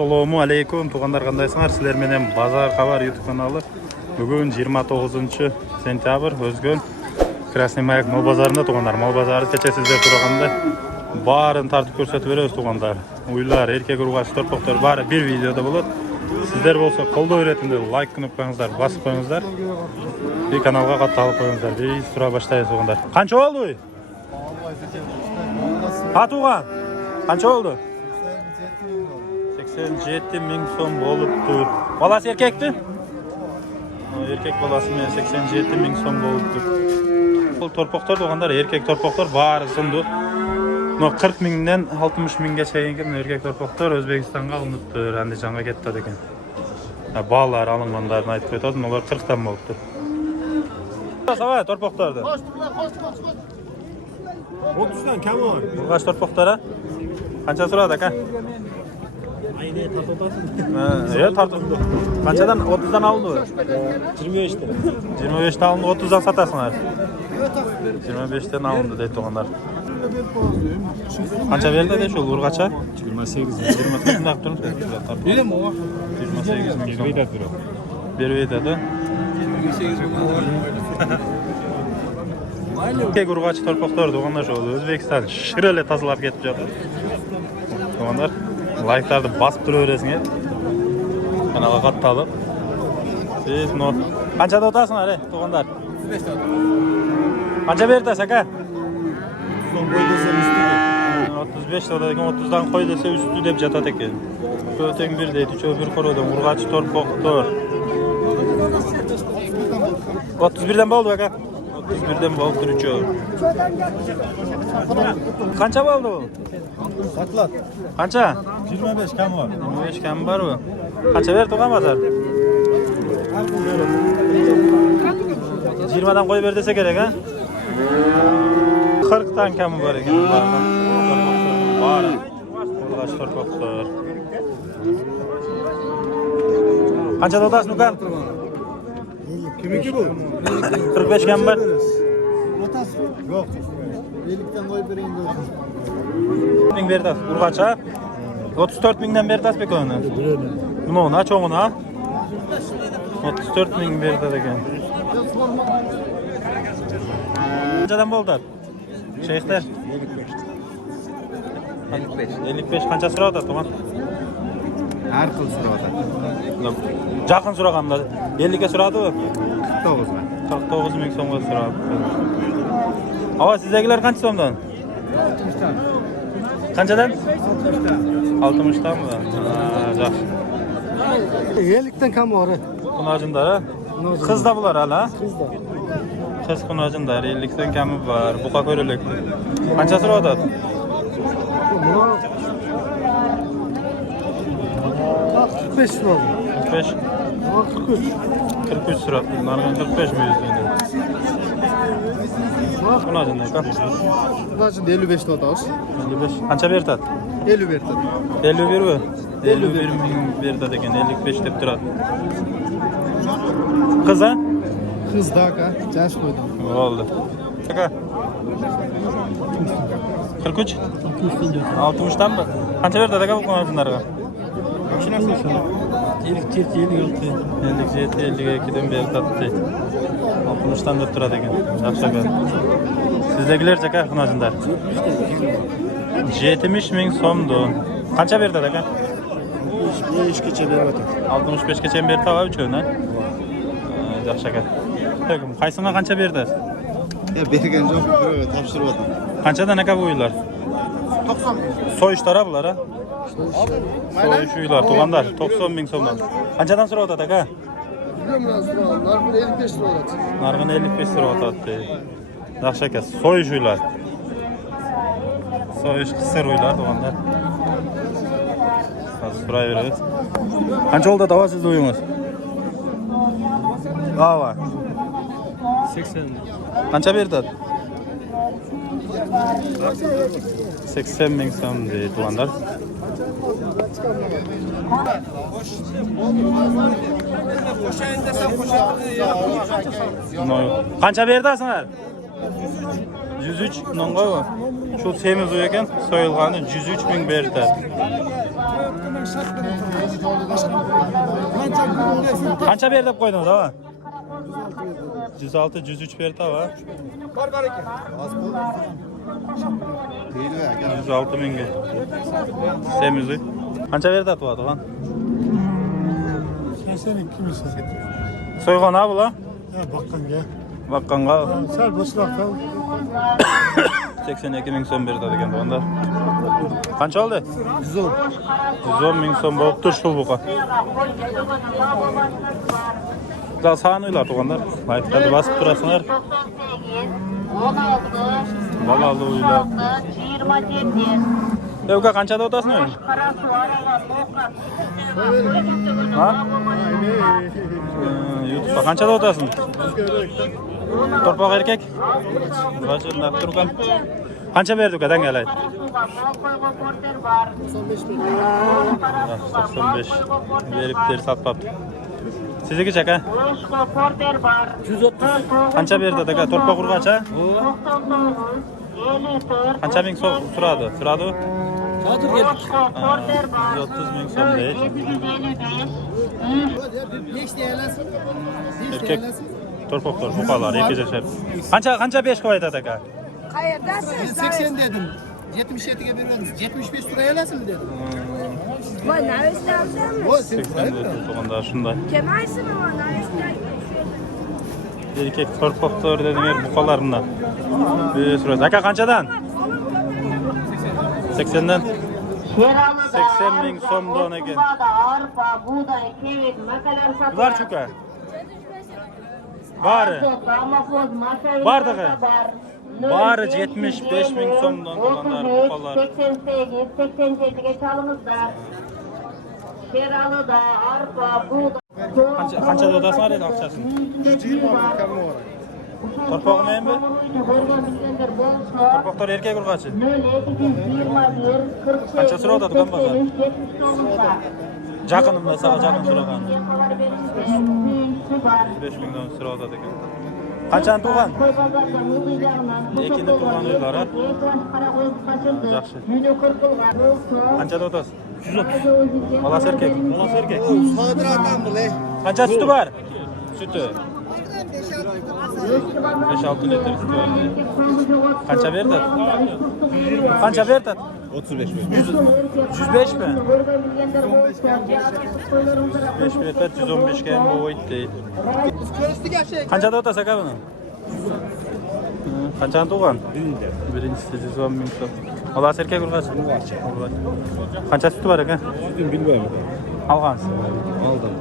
Assalomu alaykum tuğanlar, qandaysыңар? Sizler менен Bazar Xabar YouTube kanalı. Бүгін 29 сентябрь Özgön Krasny Mayak mal bazarында туғандар. Mal bazarı кече сиздер турганда барын тартып көрсөтүп беребиз туғандар. Уйлар, эркек ургач, торпоктор баары бир видеода болот. Сиздер болсо колдоо иретинде лайк кнопкаңыздар басып коюңуздар. И каналга катталып коюңуздар. Биз тура баштайбыз туғандар. Канча болду? Туған. Канча болду? 87.000 сом болуптур. Баласы эркекти? Эркек баласы менен 87.000 сом болуптур. Бул торпоктор тугандар, эркек торпоктор баары сынды. 40.000ден 60.000ге чейин эркек торпоктор Өзбекстанга алыныптыр. Андижанга кетти экен. Балдар алынгандарын айтып кетодум, олар 40тан болуптур. Сабай торпокторду. 30'dan kam var. Urgaç торпоктора? Канча сурады ака? Ayne tartotasın. Tartып. Kançadan 30'dan alındı? 25'te. 25'te alındı, 30'dan satasınlar. 25'ten alındı deyip doğanlar. Kança verdi de şu urgaça? 28. 28 nak durmuş. Öyle mi o? 28 min son. Bir veytedi. 28 bin var. Erkek urgaç torpoktor doğanlar şu oldu. Özbekistan şirele tazılap getip жатыр. Doğanlar. Like'larda basıp duruverесиңер. Kanala kattalıp. Siz no. Kançada otasыңар, туғандар? 35 tane. Kança berdi aka? Son koy desem üstü. 35 oda ekan, 30'dan koy dese üstü dep jatat ekan. Öteң bir deydi, üçөө bir korodan urgaç torpoktor. 31'den boldu aka? 31'den boldu üçөө. Kança boldu bu? Satlat. Kança? 25 kam var. 25 kam var bu. Kança ver tuğan bazar? 20'dan koy ver dese gerek ha? 40'tan kam var ekan. Var. Urgaç torpoktor. Kança dotasın ukan? Kimiki bu? 45 kam var. Yok. Birlikten koy vereyim de. 1000 berdas urgaça. 34.000'den berdas pek onu. Bunu ona çoğuna. 34.000 berdas ekan. Kançadan boldu? Şeyhler. 55 kança surada tuğan? Her kıl sırada. Жақын сұрағанда 50-ге сұрады ғой? 49 49.000 bin. сомға сұрады. Ава, сіздегілер қанша сомдан? 60'tan. Қаншадан? 60'tan. 60'tan mı? Жақсы. 50'den kam var. Kunacınдар, Kız da bular hala? Kız da. Kız kunacınдар, 50'den kemi var. Buqa körelekli. Қанша сұрады? Buna 45 lira. 45? 43. 43 sұрады. Bunlardan 45 mi yüzünde? Kunacınдар, kan? Bunun 55 lira da 55. Қанша берді? 50 verdi. 51 mi? 51 min berdi ekan, 55 deb turadi. Kız ha? Kız da aka. Caş koydum. Oldu. Aka. 43? 60'dan mı? Kança verdi aka bu konuşunlarga? 52'den beri tatlı. 60'dan dep turadi ekan. Yaxshi aka. Sizdegiler aka konuşunlar? 70.000 somdu. Kança berdi aka? 75'e verdi. 65 geçen berdi aba üçöğünden. Yaxshi aka. Qaysыңa kança berdi? Ya bergen жоқ, biroga topshirib atdim. Qanchadan aka bu uylar? 90 bin. Soyuштara bular ha? Soyuş uylar, tuğanlar 90.000 somdan. Qanchadan so'rab o'tadi aka? Bilmiyorum biraz sonra. Nargın 55 lira olacak. Nargın 55 so'rab o'tadi. Yaxshi aka, soyuş uylar. Soyuş qisir uylar tuğanlar. Hozir so'rayveramiz. Qancha oldi davo sizning uyingiz? Davo 80. Qancha berdi? 80.000 so'm deydi tuğanlar. Koşayın desem koşayın. Qancha berdasizlar? 103 nonga. Şu semiz uy ekan, soyilgani 103.000 berdi. Qancha ber deb qo'ydingiz, ava? 106, 103 berdi, ava. 106 mingga. Semizi. Qancha berdi atwadi, lan? 82 ming so'm. So'ygan ha bular? Baqqanga. Baqqanga Sal boshliqqa 82 ming so'm berdi ekan bunda. Qancha oldi? 110. 110 ming so'm bo'libdi shu buqa. Daha sağınıylar toğanlar. Layıkları basıp durasınlar. 16, Balalı uylar. 27. Evka kançada otasın öyle? Ha? YouTube'da kançada otasın? Torpak erkek? Bacında Turkan. Kança verdik eden gelay? 95. Verip deri satpaptı. Sizdeki çek ha? 130. Kança verdi aka? Torpak urgaça? 54. Kança ming suradı? Suradı? Çadır geldik. 130 ming so'm değil. 755. Erkek torpak buqalar iki yaşar. Kança 5 koydu aka? Qayerdasiz? 80 dedim. 77'ye veriyorsunuz. 75 liraya alasın mı dedim. Voy, naryozdamiz? O sen 80 dedi to'g'anda shunday. Kemaysizmi voy, naryozdagi? Erkek torpaqlar dediler buqalarından. Bir süresi. Aka kançadan? 80'den. 80 ming so'mdan ekan. Arpa, buğday, kevik, makalar satıyor. Var çuka. Bari. Vardı ki. Bari 75 ming so'mdan olanlar buqalar. 88, 87'ye çalımızlar. Şeralı'da arpa, buğday. Kançada odası var edi akçasını. 120 kamı var. Torpaq neyim be? Torpaqlar erkek urgaçı. 0221 48 Kança sıra odadı ben bazar? 70 olmuşlar. Жақынымда саға жақын сұраған. Хабар беріңіздер. 5 мыңдан sıra odadı ekan. Qanchani tug'an? Ekini tug'an uylar ha? Yaxshi. Qanchada otasiz? 130. Balasi erkek? Balasi erkek. Sadır adam bu le. Qancha suti bor? Suti 5-6 litr suti bor. Qancha berdi? Qancha berdi? 35 ming. 105 mi? 105 metre 115 ga ham bo'ydi. Qanchada otasiz aka buni? Qanchani tug'an? Birinchisi 110 ming so'm. Balasi erkek urg'achi? Qancha suti bor aka? Sutini bilmayman. Algansiz. Aldım.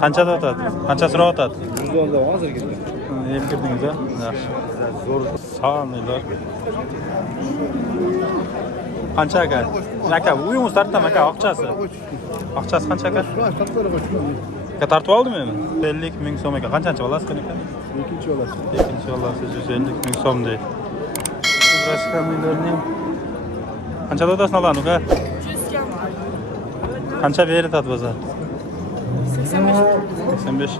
Qanchada otadi? Qancha sura otadi? 110 da hozir ketdi. Yem kirdingiz ha? Yaxshi. Zo'r sog'inlar. Qancha aka? Aka, uyingiz tartdimi aka? Oqchasi. Oqchasi qancha aka? Aka tartib oldimi endi? 50 ming so'm aka. Qanchanchi bolasi aka? İkinci olası. Ikkinchi bolasi 150 ming so'm deydi. Raskamlarni ham. Qancha otasini oladi aka? 100 kam. Qancha berdi bozor? 85.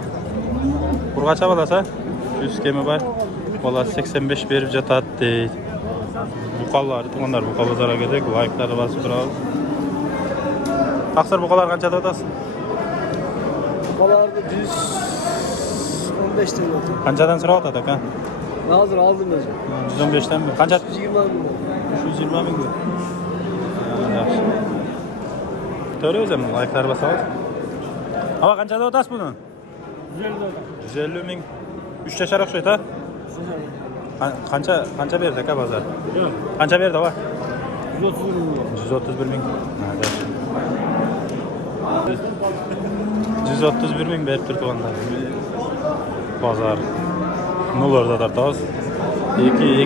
Urg'acha bolasi? 100 kemi bor. Bolasi 85 berib jatadi deydi. Buqalar, tuğanlar buqa bozorga keldik. Like'larni bosib turamiz. Taqsir buqalar qanchada otasiz? Babalarda 115 TL oldu. Qanchadan sira otadi aka? Hazır aldım özüm. 115 mi? Qancha? 120 bin. 120 ming. Yaxshi. To'g'ri o'zim like'lar bosamiz. Ama qanchada otasiz buni? 150 ming. 3 yashar o'xshaydi ha? Qancha berdi aka bozor? Qancha berdi va? 131 ming. 131 ming berib turdi onda. Bozor. Nollarda tartamiz.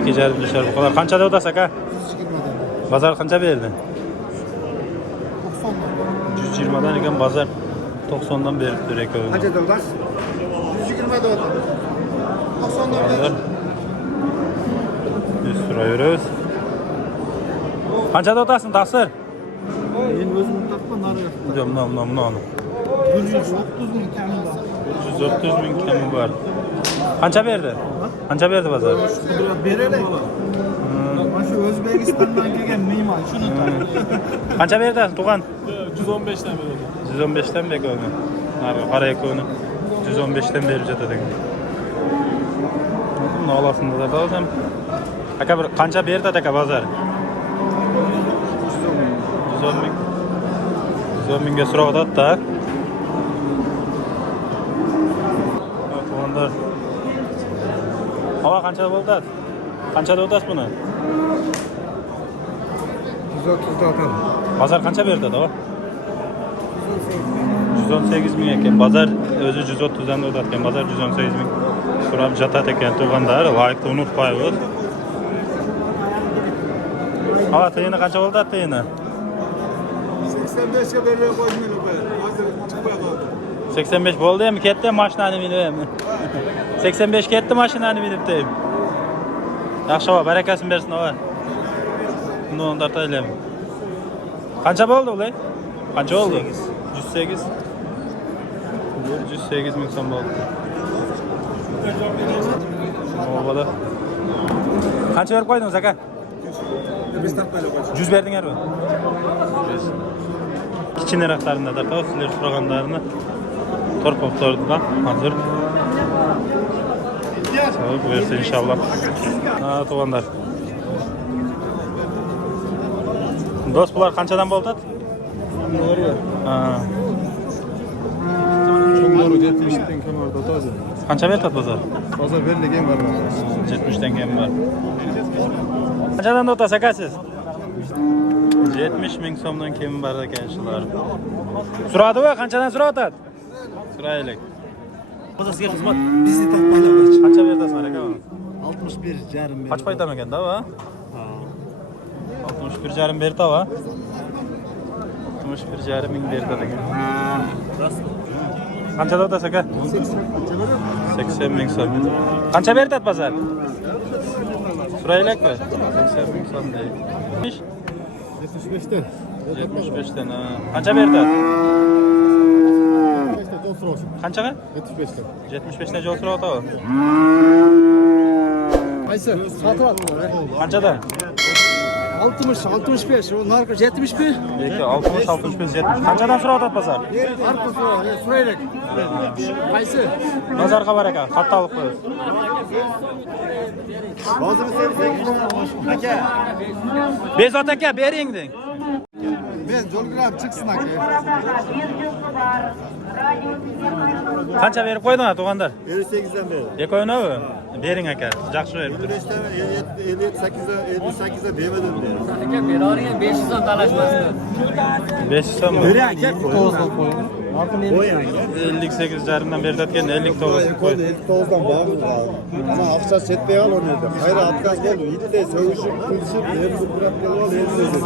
2 jarib yashar bu kadar. Qanchada otasiz aka? 120'dan. Bozor qancha berdi? 90'dan. 120'dan ekan bozor 90'dan berib turdi aka. Kaça da var? 120'da oldu. 90'dan Bozor. Biz sürüyoruz. Qanchada otasın taqsir? Ben özümü takma naraya. Bunu. 130 bin kamı var. 130 ming kami bor. Qancha berdi? Qancha berdi bozor? Berele. Mana shu O'zbekistondan kelgan mehmon. Şunu Qancha berdi tug'an? 115 tane veriyorum. 115'ten bek onu. Nargı qara ekoni 115'ten berip жатат ekan. Buni olasında da olsam. Aka bir qancha berdi aka bozor? 110 ming. 110 mingga so'rab o'tadi-da. Tug'anlar. Hava qancha bo'ldi? Qanchada o'tasiz buni? 130'da atalım. Bozor qancha berdi aka? 118 ming ekan. Bozor o'zi 130 dan o'tadigan. Bozor 118 ming so'rab жатат ekan. Tug'anlar like'ni unutmaymiz. Hava tiyini qancha bo'ldi tiyini? 85'e veriyor koymuyor be. Hazır çıkmaya kaldı. 85 bo'ldi mi? Ketdi mashinani minib. 85 ketdi mashinani minib deyim. Yaxshi va barakasini bersin ava. Buni onda taylam. Qancha bo'ldi ular? Qancha oldu? 108. 108 ming so'm bo'ldi. O'g'li. Qancha berib qo'ydingiz aka? Biz takmayla koyacağız. 100 berdingizmi? 100. Kichikroqlarini da sizlar so'raganlarini torpoqtorda hozir. Sağ buyursun inşallah. Ha, tug'anlar. Do'st bular qanchadan bo'ldi? Ha. Doğru 70'den kim orada taze. Qancha berdi bozor? Pazar verilgen var mı? 70 dan keyin bor. Qanchadan o'tasiz aka siz? 70 ming so'mdan keyin bor ekan shular. So'radi va qanchadan so'rayotadi? So'raylik. Pazarskiga xizmat bizni takmayla koyacağız. Qancha berdingizlar aka? 61 yarım Kaç paydan ekanda va? 61,5 berdi va? 61,5 ming berdi ekan. Qanchada o'tasiz aka? 80 ming so'm. Qancha berdi bozor? So'raylikmi? 80 ming so'm deydi. 75'ten. 75'ten ha. Qancha berdi? Qanchaga? 75'ten. 75'ten joy so'rayotadi. Aysa satın al. Qanchadan? 60, 65, o narko 71. Peki 60, 65, 70. Qanchadan so'rayotadi bozor? Arkası var, sırayla. Aysa. Bozorga bar ekan, xatta olib qo'yasiz. Bazını sevsek. Aka. Bezot aka, bering deng. Ben Jolgram çıksın aka. Qancha berib qo'yding tug'anlar? 58'den beri. Ekonomi? Bering aka, yaxshi berib. 55'ten 58'e 58'e vermedim diyor. Aka beroriga 500 dan talashmasdi. 500 so'm. Biri aka. Koy aka. 58 jarımdan berdiatgan 59 qo'y. 59'dan bağımız abi. Ama akça setmeye al onu dedim. Hayır atkaz oldu. İtte sövüşüp kılışıp hem bu bırak yolu hem sözü.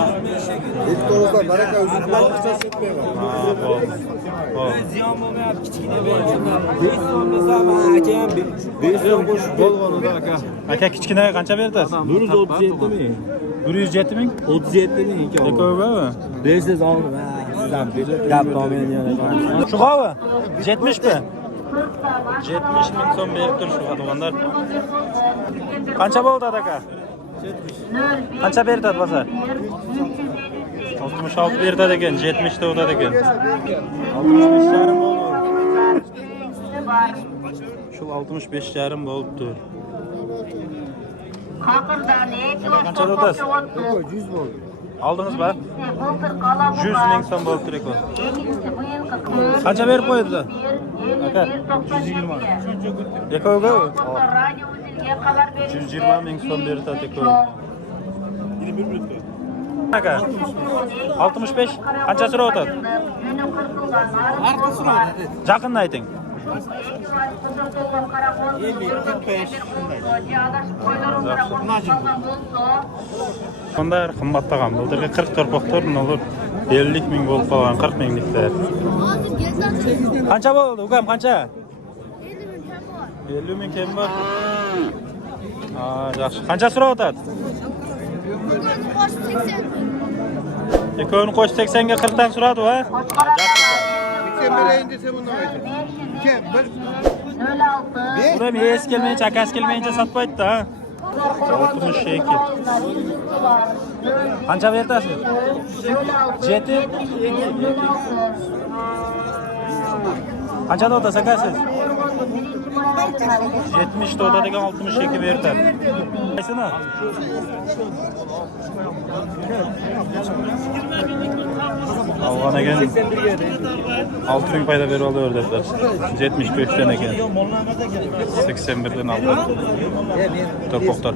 59'dan baraka üzüldü akça setmeye al. Ha, bo'ldi. Bo'ldi. Ziyon bo'lmayapti, kichkina berganlar. 500 bo'lsa men akam 500 qo'shib bo'lg'onida aka. Aka kichkinaga qancha berdingiz? 137 ming. 107 ming? 37 ming aka. Ekonomi? 500 oldim. Sizdan gap qolmaydi. Shu qavmi? 70 mi? 70 ming so'm berib tur shu tug'anlar. Qancha bo'ldi aka? 70. Qancha berdi bozor? 66 berdi ekan, 70 da o'tadi ekan. 65 yarim bo'ldi. Shu 65 yarim bo'libdi. Qancha o'tasiz? 100 oldu. Aldınız mı? 100 ming so'm bo'lib tur ekan. Qancha berib qo'ydi? Aka 120. Ekoga 120 ming so'm berdi aka. Aka 65 qancha so'rab o'tadi? Yaqindan ayting. 45. Bunlar qimmatlagan. Bularga 40 torpoqlar olur 50 ming bo'lib qolgan, 40 mingliklar. Qancha bo'ldi? Ukam qancha? 50 ming kim bor? Ha, yaxshi. Qancha so'rab o'tadi? Ekoni qo'sh 80 ga 40 dan so'radi va? Sen bereyim de sen bundan aytın. İki, bir. Buram es kelmayincha, akasi kelmayincha sotmaydi ha. 62. Qancha berasiz? 7. Qancha o'ta sakasiz? 70 da o'tadigan 62 berdi. Qaysini? Algan ekan 6000 payda berib oldi o'rdaklar. 75 dan ekan. 81 dan aldı. To'pqoqlar.